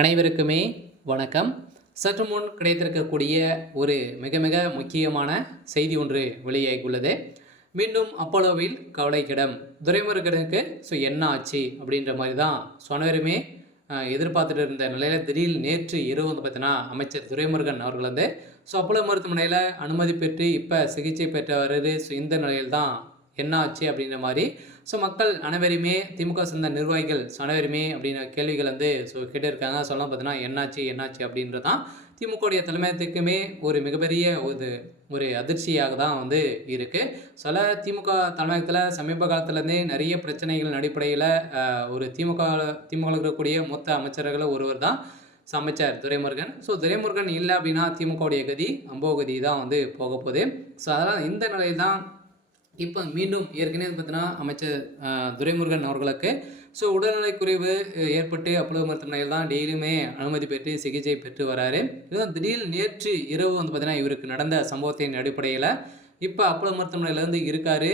அனைவருக்குமே வணக்கம். சற்று முன் கிடைத்திருக்கக்கூடிய ஒரு மிக மிக முக்கியமான செய்தி ஒன்று வெளியாகியுள்ளது. மீண்டும் அப்போலோவில் கவலைக்கிடம் துரைமுருகனுக்கு என்ன ஆச்சு அப்படின்ற மாதிரி தான் அனைவருமே எதிர்பார்த்துட்டு இருந்த நிலையில் திடீர் நேற்று இரவு பார்த்தீங்கன்னா அமைச்சர் துரைமுருகன் அவர்கள் அப்போலோ மருத்துவமனையில் அனுமதி பெற்று இப்போ சிகிச்சை பெற்றவர். இந்த நிலையில் தான் என்ன ஆச்சு அப்படின்ற மாதிரி மக்கள் அனைவருமே திமுக சேர்ந்த நிர்வாகிகள் அனைவருமே அப்படின்ற கேள்விகள் கேட்டு இருக்காங்க. சொல்லலாம் பார்த்தீங்கன்னா என்னாச்சு அப்படின்றதான் திமுகவுடைய தலைமையத்துக்குமே ஒரு மிகப்பெரிய ஒரு அதிர்ச்சியாக தான் இருக்குது. சில திமுக தலைமையகத்தில் சமீப காலத்துலேருந்தே நிறைய பிரச்சனைகளின் அடிப்படையில் ஒரு திமுக இருக்கக்கூடிய மொத்த அமைச்சர்களில் ஒருவர் தான் அமைச்சர் துரைமுருகன். துரைமுருகன் இல்லை அப்படின்னா திமுகவுடைய கதி அம்போகதி தான் போக போகுது. அதனால் இந்த நிலையில் தான் இப்போ மீண்டும் ஏற்கனவே பார்த்தீங்கன்னா அமைச்சர் துரைமுருகன் அவர்களுக்கு உடல்நலைக்குறைவு ஏற்பட்டு அப்போலோ மருத்துவமனையில் தான் டெய்லியுமே அனுமதி பெற்று சிகிச்சை பெற்று வராரு. இதுதான் திடீர் நேற்று இரவு பார்த்தீங்கன்னா இவருக்கு நடந்த சம்பவத்தின் அடிப்படையில் இப்போ அப்போலோ மருத்துவமனையிலேருந்து இருக்கார்.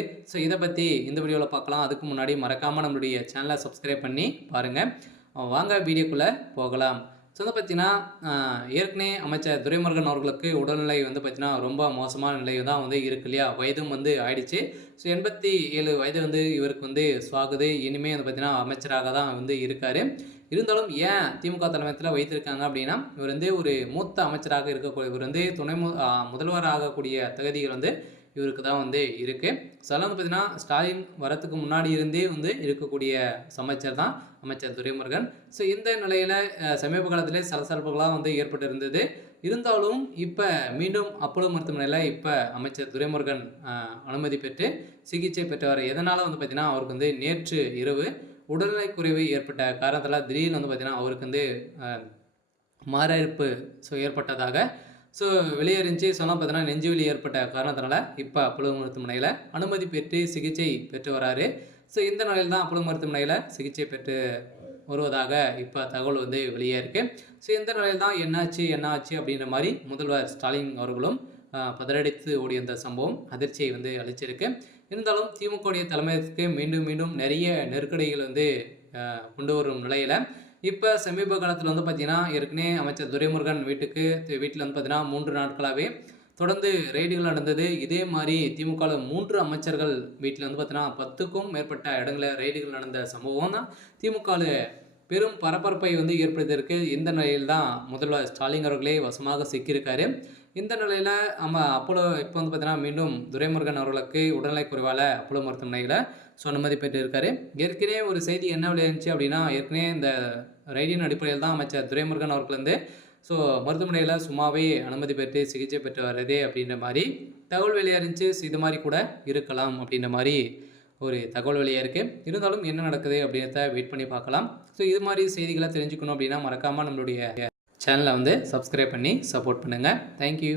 இதை பற்றி இந்த வீடியோவில் பார்க்கலாம். அதுக்கு முன்னாடி மறக்காமல் நம்மளுடைய சேனலை சப்ஸ்கிரைப் பண்ணி பாருங்கள். வாங்க வீடியோக்குள்ளே போகலாம். பார்த்தீங்கன்னா ஏற்கனவே அமைச்சர் துரைமுருகன் அவர்களுக்கு உடல்நிலை பார்த்தீங்கன்னா ரொம்ப மோசமான நிலை தான் இருக்கு இல்லையா. வயதும் ஆயிடுச்சு. 87 வயது இவருக்கு சுவாகுது. இனிமேல் பார்த்தீங்கன்னா அமைச்சராக தான் இருக்கார். இருந்தாலும் ஏன் திமுக தலைமையத்தில் வைத்திருக்காங்க அப்படின்னா இவர் ஒரு மூத்த அமைச்சராக இருக்கக்கூடிய இவர் துணை முதல்வர் ஆகக்கூடிய தகுதிகள் இவருக்கு தான் இருக்குது. அதெல்லாம் பார்த்தீங்கன்னா ஸ்டாலின் வரத்துக்கு முன்னாடி இருந்தே இருக்கக்கூடிய அமைச்சர் தான் அமைச்சர் துரைமுருகன். இந்த நிலையில் சமீப காலத்திலே சலசலப்புகளாக ஏற்பட்டு இருந்தது. இருந்தாலும் இப்போ மீண்டும் அப்போலோ மருத்துவமனையில் இப்போ அமைச்சர் துரைமுருகன் அனுமதி பெற்று சிகிச்சை பெற்றவர். எதனால் பார்த்தீங்கன்னா அவருக்கு நேற்று இரவு உடல்நிலை குறைவு ஏற்பட்ட காரணத்தில் திடீர்னு பார்த்தீங்கன்னா அவருக்கு மாரடைப்பு ஏற்பட்டதாக வெளியேறிஞ்சு பார்த்தீங்கன்னா நெஞ்சுவலி ஏற்பட்ட காரணத்தினால இப்போ அப்போலோ மருத்துவமனையில் அனுமதி பெற்று சிகிச்சை பெற்று வராரு. இந்த நிலையில் தான் அப்போலோ மருத்துவமனையில் சிகிச்சை பெற்று வருவதாக இப்போ தகவல் வெளியே இருக்குது. இந்த நிலையில் தான் என்னாச்சு அப்படின்ற மாதிரி முதல்வர் ஸ்டாலின் அவர்களும் பதறடித்து ஓடிய இந்த சம்பவம் அதிர்ச்சியை அளிச்சிருக்கு. இருந்தாலும் திமுகவுடைய தலைமையத்துக்கு மீண்டும் மீண்டும் நிறைய நெருக்கடிகள் கொண்டு வரும் நிலையில் இப்போ சமீப காலத்தில் பார்த்தீங்கன்னா ஏற்கனவே அமைச்சர் துரைமுருகன் வீட்டில் பார்த்தீங்கன்னா 3 நாட்களாகவே தொடர்ந்து ரெய்டுகள் நடந்தது. இதே மாதிரி திமுகவில் 3 அமைச்சர்கள் வீட்டில் பார்த்தீங்கன்னா 10க்கும் மேற்பட்ட இடங்களில் ரெய்டுகள் நடந்த சம்பவம் தான் திமுகவில் பெரும் பரபரப்பை ஏற்படுத்தியிருக்கு. இந்த நிலையில் தான் முதல்வர் ஸ்டாலின் அவர்களே வசமாக சிக்கியிருக்காரு. இந்த நிலையில் அப்போலோ இப்போ பார்த்தீங்கன்னா மீண்டும் துரைமுருகன் அவர்களுக்கு உடல்நிலை குறைவால் அப்போலோ மருத்துவமனையில் அனுமதி பெற்று இருக்காரு. ஏற்கனவே ஒரு செய்தி என்ன விளையாடுச்சு அப்படின்னா ஏற்கனவே இந்த ரைடின் அடிப்படையில் தான் அமைச்சர் துரைமுருகன் அவர்கள் மருத்துவமனையில் சும்மாவே அனுமதி பெற்று சிகிச்சை பெற்று வர்றதே அப்படின்ற மாதிரி தகவல் வெளியாக இருந்துச்சு. இது மாதிரி கூட இருக்கலாம் அப்படின்ற மாதிரி ஒரு தகவல் வெளியாக இருக்குது. இருந்தாலும் என்ன நடக்குது அப்படின்றத வெயிட் பண்ணி பார்க்கலாம். இது மாதிரி செய்திகளை தெரிஞ்சுக்கணும் அப்படின்னா மறக்காமல் நம்மளுடைய சேனலை சப்ஸ்கிரைப் பண்ணி சப்போர்ட் பண்ணுங்கள். தேங்க்யூ.